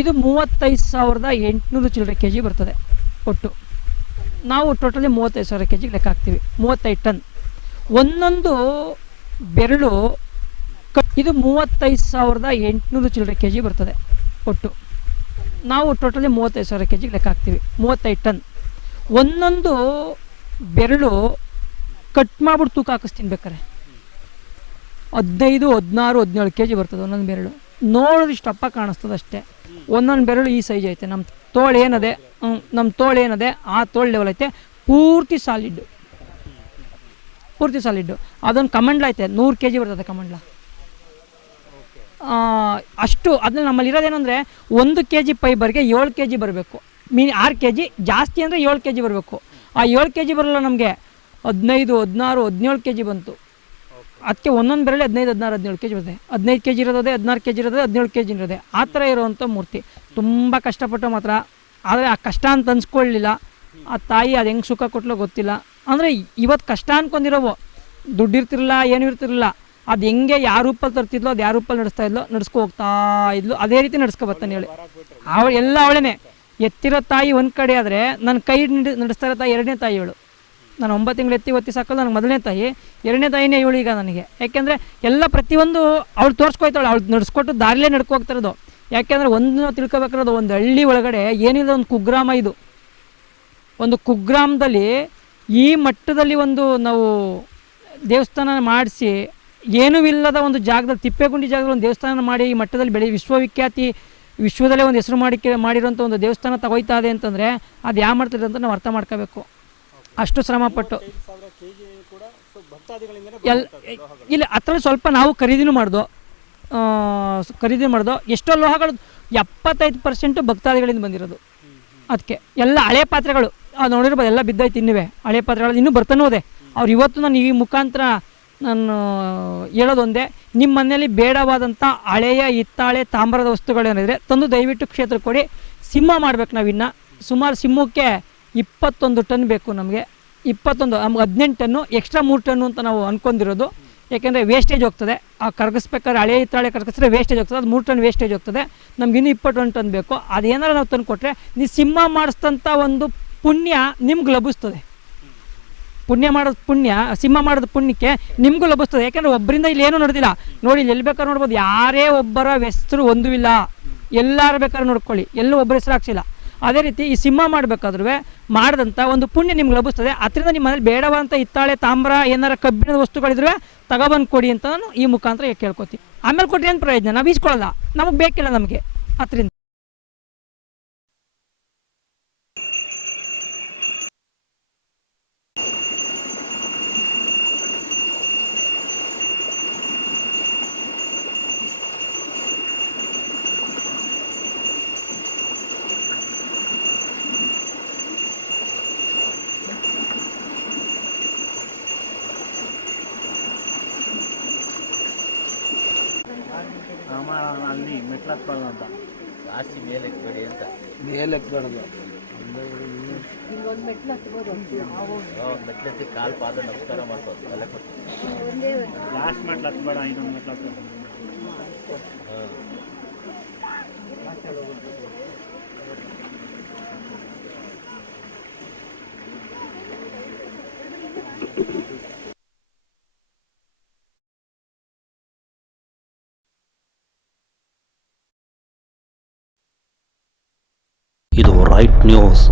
ಇದು ಮೂವತ್ತೈದು ಸಾವಿರದ ಎಂಟುನೂರು ಚಿಲ್ಲರೆ ಕೆ ಜಿ ಬರ್ತದೆ ಒಟ್ಟು. ನಾವು ಟೋಟಲಿ ಮೂವತ್ತೈದು ಸಾವಿರ ಕೆ ಜಿಗೆ ಲೆಕ್ಕ ಹಾಕ್ತೀವಿ, ಮೂವತ್ತೈದು ಟನ್. ಒಂದೊಂದು ಬೆರಳು ಇದು ಮೂವತ್ತೈದು ಸಾವಿರದ ಎಂಟುನೂರು ಚಿಲ್ಲರೆ ಕೆ ಜಿ ಬರ್ತದೆ ಒಟ್ಟು. ನಾವು ಟೋಟಲಿ ಮೂವತ್ತೈದು ಸಾವಿರ ಕೆ ಜಿಗೆ ಲೆಕ್ಕ ಹಾಕ್ತೀವಿ, ಮೂವತ್ತೈದು ಟನ್. ಒಂದೊಂದು ಬೆರಳು ಕಟ್ ಮಾಡ್ಬಿಟ್ಟು ತೂಕ ಹಾಕಿಸ್ತೀನಿ ಬೇಕಾರೆ ಹದಿನೈದು, ಹದಿನಾರು, ಹದಿನೇಳು ಕೆ ಜಿ ಬರ್ತದೆ ಒಂದೊಂದು ಬೆರಳು. ನೋಡಿದ್ರೆ ಇಷ್ಟಪ್ಪ ಕಾಣಿಸ್ತದೆ ಅಷ್ಟೇ. ಒಂದೊಂದು ಬೆರಳು ಈ ಸೈಜ್ ಐತೆ. ನಮ್ಮ ತೋಳು ಏನದೆ? ನಮ್ಮ ತೋಳು ಏನದೆ? ಆ ತೋಳು ಲೆವೆಲ್ ಐತೆ. ಪೂರ್ತಿ ಸಾಲಿಡ್ಡು ಪೂರ್ತಿ ಸಾಲಿಡ್ಡು ಅದೊಂದು ಕಮಂಡ್ಲ ಐತೆ. ನೂರು ಕೆ ಜಿ ಬರ್ತದೆ ಕಮಂಡ್ಲ. ಅಷ್ಟು ಅದನ್ನ ನಮ್ಮಲ್ಲಿ ಇರೋದೇನೆಂದರೆ ಒಂದು ಕೆ ಜಿ ಫೈಬರ್ಗೆ ಏಳು ಕೆ ಜಿ ಬರಬೇಕು. ಮೀನ್ ಆರು ಕೆ ಜಿ ಜಾಸ್ತಿ ಅಂದರೆ ಏಳು ಕೆ ಜಿ ಬರಬೇಕು. ಆ ಏಳು ಕೆ ಜಿ ಬರಲ್ಲ ನಮಗೆ. ಹದಿನೈದು, ಹದಿನಾರು, ಹದಿನೇಳು ಕೆ ಜಿ ಬಂತು. ಅದಕ್ಕೆ ಒಂದೊಂದು ಬೆರಳೆ ಹದಿನೈದು, ಹದಿನಾರು, ಹದಿನೇಳು ಕೆ ಜಿ ಬರುತ್ತೆ. ಹದಿನೈದು ಕೆ ಜಿ ಇರೋದೇ, ಹದಿನಾರು ಕೆ ಜಿ ಇರೋದೇ, ಹದಿನೇಳು ಕೆ ಜಿ ಇರೋದೆ. ಆ ಥರ ಇರುವಂಥ ಮೂರ್ತಿ. ತುಂಬ ಕಷ್ಟಪಟ್ಟು ಮಾತ್ರ. ಆದರೆ ಆ ಕಷ್ಟ ಅಂತ ಅನ್ಸ್ಕೊಳ್ಳಿಲ್ಲ. ಆ ತಾಯಿ ಅದು ಹೆಂಗೆ ಸುಖ ಕೊಟ್ಲೋ ಗೊತ್ತಿಲ್ಲ. ಅಂದರೆ ಇವತ್ತು ಕಷ್ಟ ಅನ್ಕೊಂಡಿರೋವು, ದುಡ್ಡು ಇರ್ತಿರಲಿಲ್ಲ, ಏನೂ ಇರ್ತಿರಲಿಲ್ಲ. ಅದು ಹೆಂಗೆ ಯಾವ ರೂಪಲ್ಲಿ ತರ್ತಿದ್ಲೋ, ಅದು ಯಾವ ರೂಪಲ್ಲಿ ನಡೆಸ್ತಾ ಇದ್ಲೋ, ನಡ್ಸ್ಕೊ ಹೋಗ್ತಾ ಇದ್ಲು. ಅದೇ ರೀತಿ ನಡ್ಸ್ಕೊ ಬರ್ತಾನೆ ಹೇಳಿ. ಅವಳು ಎಲ್ಲ ಅವಳೇ ಎತ್ತಿರೋ ತಾಯಿ ಒಂದು ಕಡೆ ಆದರೆ ನನ್ನ ಕೈ ನಡೆ ನಡೆಸ್ತಾ ಇರೋ ತಾಯಿ ಎರಡನೇ ತಾಯಿ ಇವಳು. ನಾನು ಒಂಬತ್ತು ತಿಂಗಳು ಎತ್ತಿ ಒತ್ತಿ ಸಾಕಲ್ಲ ನನಗೆ ಮೊದಲನೇ ತಾಯಿ, ಎರಡನೇ ತಾಯಿನೇ ಇವಳು ಈಗ ನನಗೆ. ಯಾಕೆಂದರೆ ಎಲ್ಲ ಪ್ರತಿಯೊಂದು ಅವಳು ತೋರಿಸ್ಕೊಯ್ತಾಳೆ, ಅವಳು ನಡೆಸ್ಕೊಟ್ಟು ದಾರಿಲೇ ನಡ್ಕೋಗ್ತಿರೋದು. ಯಾಕೆಂದರೆ ಒಂದು ನಾವು ತಿಳ್ಕೊಬೇಕಾರೋದು ಒಂದು ಹಳ್ಳಿ ಒಳಗಡೆ ಏನಿಲ್ಲ, ಒಂದು ಕುಗ್ರಾಮ ಇದು. ಒಂದು ಕುಗ್ರಾಮದಲ್ಲಿ ಈ ಮಟ್ಟದಲ್ಲಿ ಒಂದು ನಾವು ದೇವಸ್ಥಾನ ಮಾಡಿಸಿ, ಏನೂ ಇಲ್ಲದ ಒಂದು ಜಾಗದಲ್ಲಿ, ತಿಪ್ಪೆಗುಂಡಿ ಜಾಗದಲ್ಲಿ ಒಂದು ದೇವಸ್ಥಾನ ಮಾಡಿ ಈ ಮಟ್ಟದಲ್ಲಿ ಬೆಳೆ, ವಿಶ್ವವಿಖ್ಯಾತಿ ವಿಶ್ವದಲ್ಲೇ ಒಂದು ಹೆಸರು ಮಾಡಿಕೆ ಮಾಡಿರೋಂಥ ಒಂದು ದೇವಸ್ಥಾನ ತಗೋಯ್ತಾ ಇದೆ ಅಂತಂದರೆ ಅದು ಯಾವ ಮಾಡ್ತಿದೆ ಅಂತ ನಾವು ಅರ್ಥ ಮಾಡ್ಕೋಬೇಕು. ಅಷ್ಟು ಶ್ರಮಪಟ್ಟು ಎಲ್ ಇಲ್ಲಿ ಅದರಲ್ಲಿ ಸ್ವಲ್ಪ ನಾವು ಖರೀದಿನೂ ಮಾಡ್ದು ಖರೀದಿ ಮಾಡ್ದು ಎಷ್ಟೋ ಲೋಹಗಳು ಎಪ್ಪತ್ತೈದು ಪರ್ಸೆಂಟು ಭಕ್ತಾದಿಗಳಿಂದ ಬಂದಿರೋದು. ಅದಕ್ಕೆ ಎಲ್ಲ ಹಳೆ ಪಾತ್ರೆಗಳು ಅದು ನೋಡಿರ್ಬೋದು ಎಲ್ಲ ಬಿದ್ದೈತೆ ಇನ್ನುವೆ. ಹಳೆ ಪಾತ್ರೆಗಳು ಇನ್ನೂ ಬರ್ತಾನೂ ಹೋದೆ ಅವ್ರು ಇವತ್ತು ನಾನು ಈ ಮುಖಾಂತರ ನಾನು ಹೇಳೋದೊಂದೇ ನಿಮ್ಮ ಮನೆಯಲ್ಲಿ ಬೇಡವಾದಂಥ ಹಳೆಯ ಹಿತ್ತಾಳೆ ತಾಮ್ರದ ವಸ್ತುಗಳೇನಿದ್ರೆ ತಂದು ದಯವಿಟ್ಟು ಕ್ಷೇತ್ರ ಕೊಡಿ. ಸಿಂಹ ಮಾಡ್ಬೇಕು ನಾವಿನ್ನು. ಸುಮಾರು ಸಿಂಹಕ್ಕೆ ಇಪ್ಪತ್ತೊಂದು ಟನ್ ಬೇಕು ನಮಗೆ. ಇಪ್ಪತ್ತೊಂದು, ನಮ್ಗೆ ಹದಿನೆಂಟು ಟನ್ನು ಎಕ್ಸ್ಟ್ರಾ ಮೂರು ಟನ್ನು ಅಂತ ನಾವು ಅಂದ್ಕೊಂಡಿರೋದು ಯಾಕೆಂದರೆ ವೇಸ್ಟೇಜ್ ಹೋಗ್ತದೆ. ಆ ಕರಗಿಸ್ಬೇಕಾದ್ರೆ ಹಳೆ ಹಿತ್ತಾಳೆ ಕರಗಿಸಿದ್ರೆ ವೇಸ್ಟೇಜ್ ಹೋಗ್ತದೆ. ಅದು ಮೂರು ಟನ್ ವೇಸ್ಟೇಜ್ ಹೋಗ್ತದೆ. ನಮ್ಗೆ ಇನ್ನೂ ಇಪ್ಪತ್ತೊಂದು ಟನ್ ಬೇಕು. ಅದೇನಾರು ನಾವು ತಂದು ಕೊಟ್ಟರೆ ನೀವು ಸಿಂಹ ಮಾಡಿಸ್ದಂಥ ಒಂದು ಪುಣ್ಯ ನಿಮ್ಗೆ ಲಭಿಸ್ತದೆ. ಪುಣ್ಯ ಮಾಡೋದು ಪುಣ್ಯ, ಸಿಂಹ ಮಾಡೋದು ಪುಣ್ಯಕ್ಕೆ ನಿಮಗೂ ಲಭಿಸ್ತದೆ. ಯಾಕೆಂದರೆ ಒಬ್ಬರಿಂದ ಇಲ್ಲಿ ಏನೂ ನಡೆದಿಲ್ಲ. ನೋಡಿ ಇಲ್ಲಿ ಎಲ್ಲಿ ಬೇಕಾದ್ರೂ ನೋಡ್ಬೋದು. ಯಾರೇ ಒಬ್ಬರ ಹೆಸರು ಒಂದೂ ಇಲ್ಲ. ಎಲ್ಲಾರು ಬೇಕಾದ್ರೂ ನೋಡ್ಕೊಳ್ಳಿ. ಎಲ್ಲೂ ಒಬ್ಬರ ಹೆಸರು ಹಾಕ್ಸಿಲ್ಲ. ಅದೇ ರೀತಿ ಈ ಸಿಂಹ ಮಾಡಬೇಕಾದ್ರೂ ಮಾಡಿದಂಥ ಒಂದು ಪುಣ್ಯ ನಿಮ್ಗೆ ಲಭಿಸ್ತದೆ. ಅದರಿಂದ ನಿಮ್ಮ ಮನೇಲಿ ಬೇಡವಾದಂಥ ಹಿತ್ತಾಳೆ, ತಾಮ್ರ, ಏನಾರ ಕಬ್ಬಿಣದ ವಸ್ತುಗಳಿದ್ರೆ ತಗೊಬಂದು ಕೊಡಿ ಅಂತ ನಾನು ಈ ಮುಖಾಂತರ ಕೇಳ್ಕೊತೀನಿ ಆಮೇಲೆ ಕೊಟ್ಟರೆ ಏನು ಪ್ರಯೋಜನ? ನಾವು ಈಸ್ಕೊಳ್ಳಲ್ಲ ನಮಗೆ ಬೇಕಿಲ್ಲ ನಮಗೆ. ಅದರಿಂದ. ಅಲ್ಲಿ ಮೆಟ್ಲತ್ಬಾರ್ದು ಅಂತ ಜಾಸ್ತಿ ಮೇಲೆ ಎತ್ಬೇಡಿ ಅಂತ ಮೇಲೆ ಎಕ್ಬಾರ್ದು ಒಂದು ಮೆಟ್ಲೆತ್ತಿ ಕಾಲು ಪಾದ ನಮಸ್ಕಾರ ಮಾಡ್ಬೋದು ತಲೆ ಕೊಟ್ಟು ಲಾಸ್ಟ್ ಮೆಟ್ಲು ಹತ್ಬೇಡ ಇದೊಂದು ಮೆಟ್ಲು ಹತ್ತು ಇದು white news.